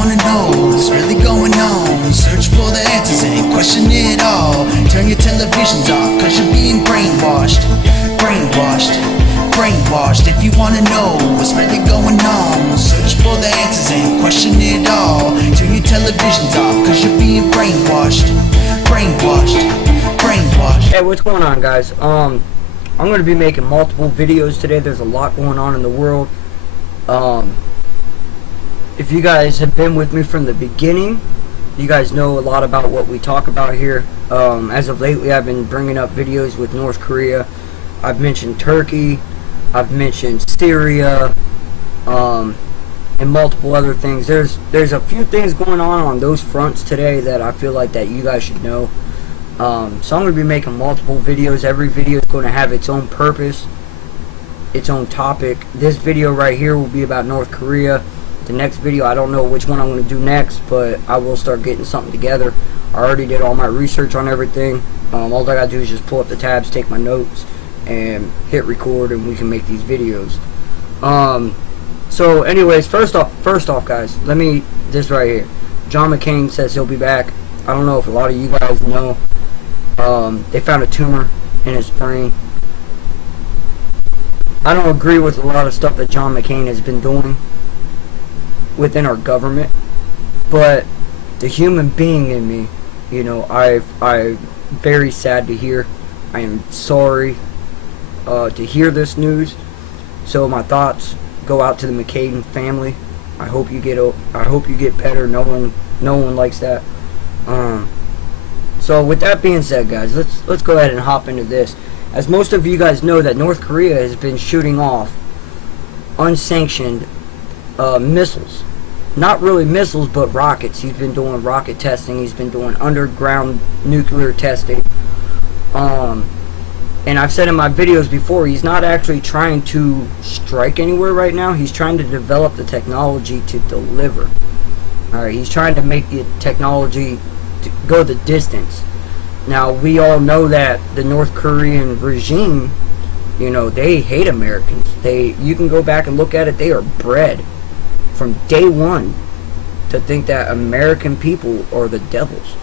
wanna know what's really going on, search for the answers and question it all. Turn your televisions off, cause you're being brainwashed. Brainwashed. If you wanna know what's really going on, search for the answers and question it all. Turn your televisions off, cause you're being brainwashed. Hey, what's going on, guys? I'm going to be making multiple videos today. There's a lot going on in the world. If you guys have been with me from the beginning, you guys know a lot about what we talk about here. As of lately, I've been bringing up videos with North Korea. I've mentioned Turkey. I've mentioned Syria, and multiple other things. There's a few things going on those fronts today that I feel like that you guys should know. So I'm going to be making multiple videos. Every video is going to have its own purpose, its own topic. This video right here will be about North Korea. The next video, I don't know which one I'm going to do next, but I will start getting something together. I already did all my research on everything. All I got to do is just pull up the tabs, take my notes, and hit record, and we can make these videos. So anyways, first off guys, this right here. John McCain says he'll be back. I don't know if a lot of you guys know. They found a tumor in his brain. I don't agree with a lot of stuff that John McCain has been doing within our government, but the human being in me, you know, I'm very sad to hear. I am sorry to hear this news. So my thoughts go out to the McCain family. I hope you get better. No one likes that. So with that being said, guys, let's go ahead and hop into this. As most of you guys know, that North Korea has been shooting off unsanctioned missiles. Not really missiles, but rockets. He's been doing rocket testing. He's been doing underground nuclear testing. And I've said in my videos before, he's not actually trying to strike anywhere right now. He's trying to develop the technology to deliver. Alright, he's trying to make the technology to go the distance. Now, we all know that the North Korean regime, you know, they hate Americans. You can go back and look at it. They are bred from day one to think that American people are the devils.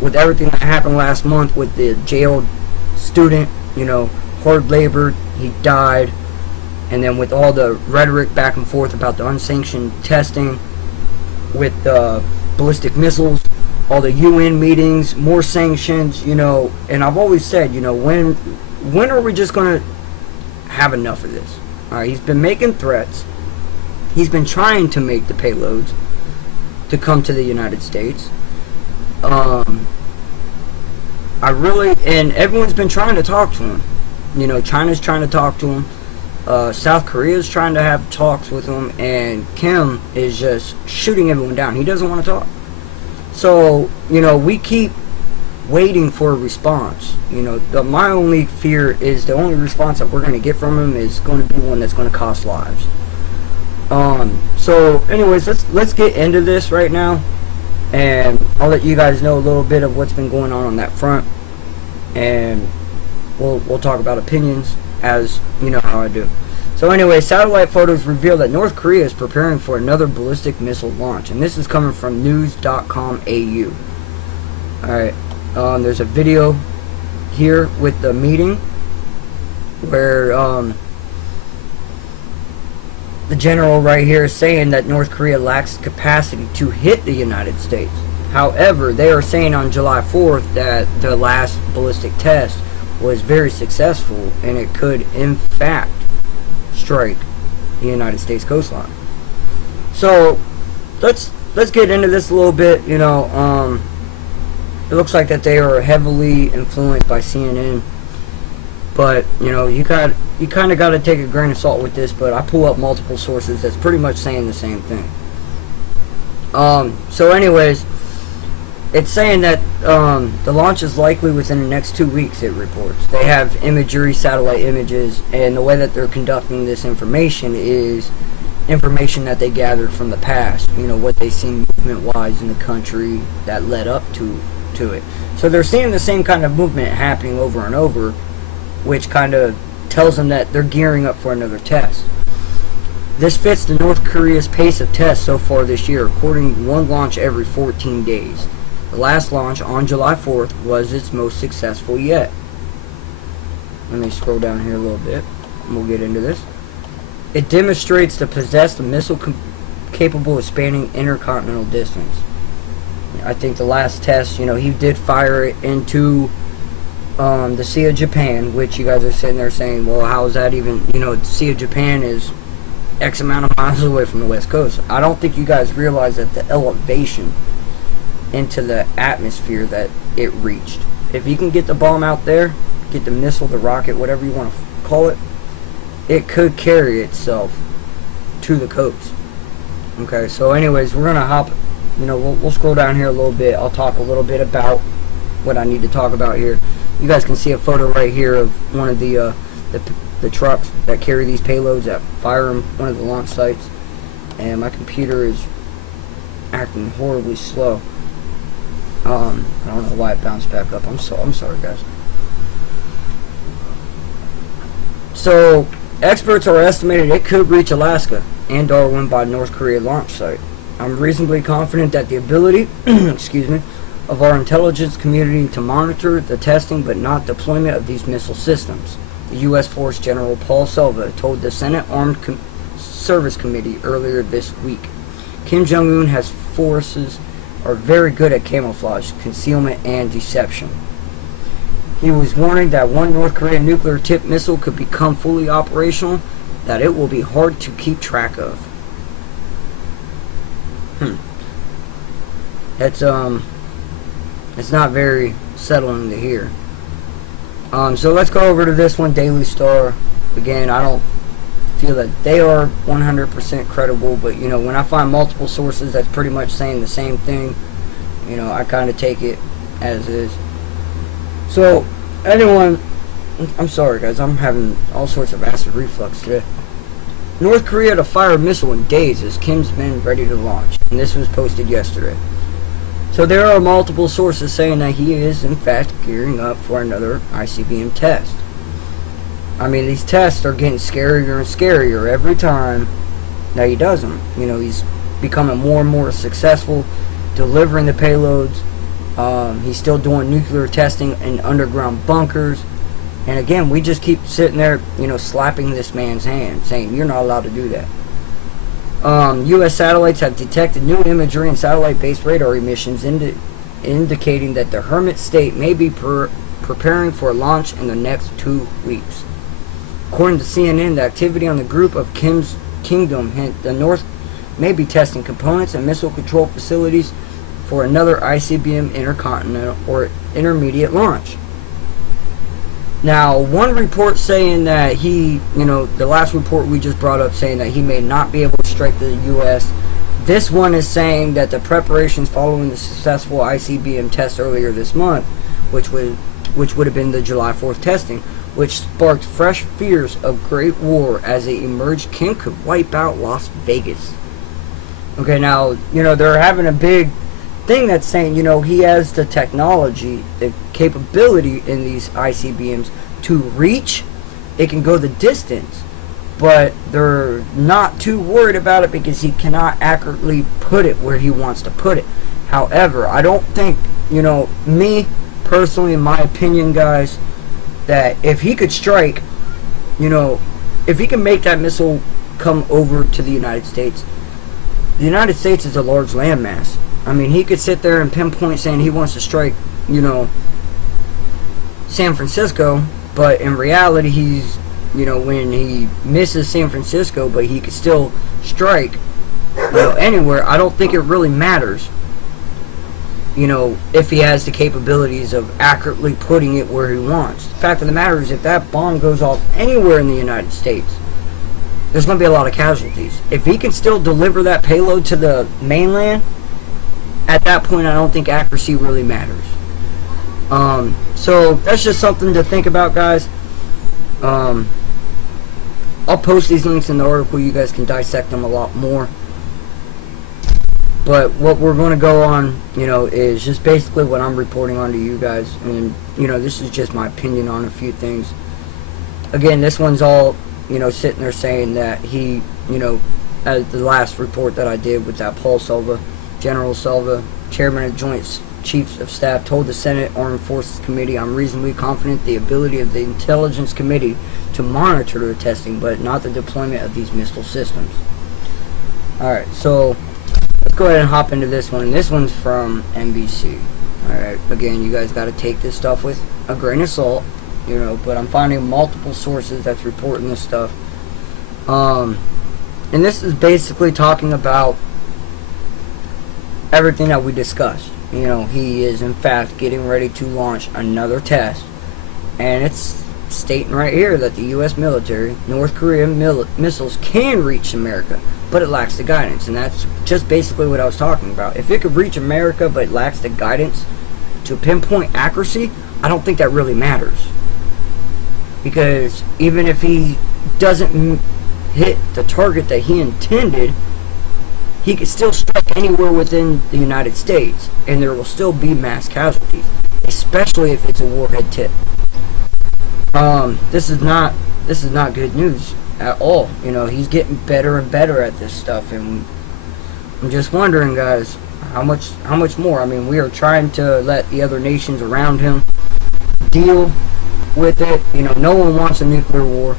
With everything that happened last month with the jailed student, you know, hard labor, he died, and then with all the rhetoric back and forth about the unsanctioned testing with ballistic missiles, all the UN meetings, more sanctions, you know, and I've always said, you know, when are we just gonna have enough of this? Alright, he's been making threats. He's been trying to make the payloads to come to the United States. And everyone's been trying to talk to him. You know, China's trying to talk to him. South Korea's trying to have talks with him, and Kim is just shooting everyone down. He doesn't want to talk. So, you know, we keep waiting for a response. You know, my only fear is the only response that we're going to get from him is going to be one that's going to cost lives. So, anyways, let's get into this right now, and I'll let you guys know a little bit of what's been going on that front, and we'll talk about opinions, as you know how I do. So anyway, satellite photos reveal that North Korea is preparing for another ballistic missile launch, and this is coming from news.com.au. Alright, there's a video here with the meeting where the general right here is saying that North Korea lacks capacity to hit the United States. However, they are saying on July 4th that the last ballistic test was very successful, and it could in fact strike the United States coastline. So let's get into this a little bit. You know, it looks like that they are heavily influenced by CNN, but you know, you kind of got to take a grain of salt with this. But I pull up multiple sources that's pretty much saying the same thing. So anyways, it's saying that the launch is likely within the next 2 weeks, it reports. They have imagery, satellite images, and the way that they're conducting this information is information that they gathered from the past. You know, what they've seen movement-wise in the country that led up to it. So they're seeing the same kind of movement happening over and over, which kind of tells them that they're gearing up for another test. This fits the North Korea's pace of tests so far this year, according one launch every 14 days. The last launch on July 4th was its most successful yet. Let me scroll down here a little bit and we'll get into this. It demonstrates the possessed missile capable of spanning intercontinental distance. I think the last test, he did fire it into the Sea of Japan, which you guys are sitting there saying, well, how is that even, the Sea of Japan is X amount of miles away from the West Coast. I don't think you guys realize that the elevation into the atmosphere that it reached. If you can get the bomb out there, get the missile, the rocket, whatever you want to call it, it could carry itself to the coast. Okay, so anyways, we're gonna hop, we'll scroll down here a little bit. I'll talk a little bit about what I need to talk about here. You guys can see a photo right here of one of the trucks that carry these payloads that fire them, one of the launch sites. And my computer is acting horribly slow. I don't know why it bounced back up. I'm sorry, guys. So, experts are estimating it could reach Alaska and Darwin by North Korea launch site. I'm reasonably confident that the ability, of our intelligence community to monitor the testing but not deployment of these missile systems, the U.S. Force General Paul Selva told the Senate Armed Service Committee earlier this week. Kim Jong-un has forces are very good at camouflage, concealment, and deception. He was warning that one North Korean nuclear-tipped missile could become fully operational, that it will be hard to keep track of. It's not very settling to hear. So let's go over to this one, Daily Star. Again, I don't feel that they are 100% credible, but when I find multiple sources that's pretty much saying the same thing, I kind of take it as is. So anyone, I'm sorry guys, I'm having all sorts of acid reflux today. North Korea to fire a missile in days as Kim's men ready to launch, and this was posted yesterday. So there are multiple sources saying that he is in fact gearing up for another ICBM test. I mean, these tests are getting scarier and scarier every time that he does them. He's becoming more and more successful delivering the payloads. He's still doing nuclear testing in underground bunkers. And again, we just keep sitting there, slapping this man's hand, saying, you're not allowed to do that. U.S. satellites have detected new imagery and satellite-based radar emissions indicating that the Hermit State may be preparing for a launch in the next 2 weeks. According to CNN, the activity on the group of Kim's kingdom hint the North may be testing components and missile control facilities for another ICBM intercontinental or intermediate launch. Now, one report saying that the last report we just brought up saying that he may not be able to strike the U.S. This one is saying that the preparations following the successful ICBM test earlier this month, which would have been the July 4th testing, which sparked fresh fears of Great War as it emerged Kim could wipe out Las Vegas. Okay, now, they're having a big thing that's saying, he has the technology, the capability in these ICBMs to reach. It can go the distance, but they're not too worried about it because he cannot accurately put it where he wants to put it. However, I don't think, me personally, in my opinion, guys, that if he could strike, if he can make that missile come over to the United States is a large landmass. I mean, he could sit there and pinpoint saying he wants to strike, San Francisco, but in reality, he's, when he misses San Francisco, but he could still strike, anywhere. I don't think it really matters, if he has the capabilities of accurately putting it where he wants. The fact of the matter is, if that bomb goes off anywhere in the United States, there's going to be a lot of casualties. If he can still deliver that payload to the mainland, at that point, I don't think accuracy really matters. So that's just something to think about, guys. I'll post these links in the article. You guys can dissect them a lot more. But what we're going to go on, is just basically what I'm reporting on to you guys. And, this is just my opinion on a few things. Again, this one's all sitting there saying that he, as the last report that I did with that Paul Silva, General Silva, chairman of Joint Chiefs of Staff, told the Senate Armed Forces Committee, "I'm reasonably confident the ability of the Intelligence Committee to monitor the testing, but not the deployment of these missile systems." Alright, so let's go ahead and hop into this one. This one's from NBC. Alright, again, you guys got to take this stuff with a grain of salt, but I'm finding multiple sources that's reporting this stuff. And this is basically talking about everything that we discussed. He is in fact getting ready to launch another test, and it's stating right here that the U.S. military, North Korean missiles can reach America, but it lacks the guidance. And that's just basically what I was talking about. If it could reach America but it lacks the guidance to pinpoint accuracy, I don't think that really matters, because even if he doesn't hit the target that he intended, he could still strike anywhere within the United States, and there will still be mass casualties, especially if it's a warhead tip. This is not good news at all. He's getting better and better at this stuff, and I'm just wondering, guys, how much more? I mean, we are trying to let the other nations around him deal with it. No one wants a nuclear war.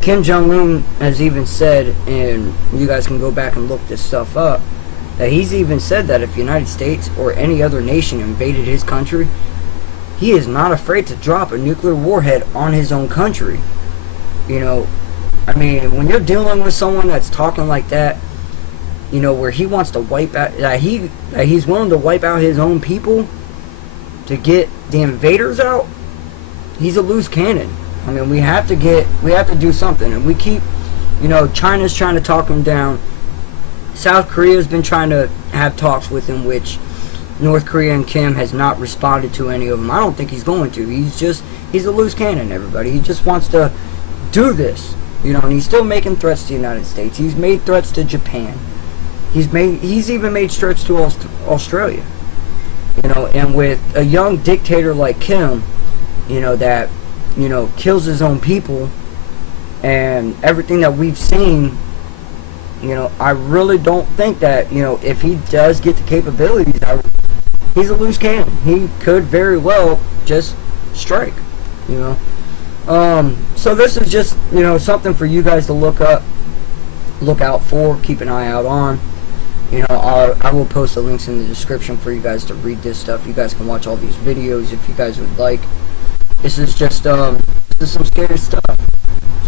Kim Jong-un has even said, and you guys can go back and look this stuff up, that he's even said that if the United States or any other nation invaded his country, he is not afraid to drop a nuclear warhead on his own country. I mean, when you're dealing with someone that's talking like that, where he wants to wipe out, that he's willing to wipe out his own people to get the invaders out, he's a loose cannon. I mean, we have to do something, and we keep, China's trying to talk him down. South Korea's been trying to have talks with him, which North Korea and Kim has not responded to any of them. I don't think he's going to. He's a loose cannon, everybody. He just wants to do this, and he's still making threats to the United States. He's made threats to Japan. He's even made threats to Australia. And with a young dictator like Kim, that kills his own people, and everything that we've seen, I really don't think that, if he does get the capabilities, he's a loose cannon. He could very well just strike, so this is just, something for you guys to look out for, keep an eye out on. I will post the links in the description for you guys to read this stuff. You guys can watch all these videos if you guys would like. This is just this is some scary stuff.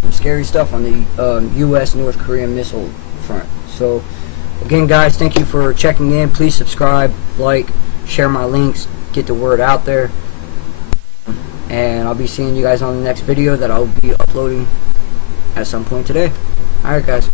Some scary stuff on the U.S. North Korean missile front. So again, guys, thank you for checking in. Please subscribe, like, share my links, get the word out there. And I'll be seeing you guys on the next video that I'll be uploading at some point today. Alright, guys.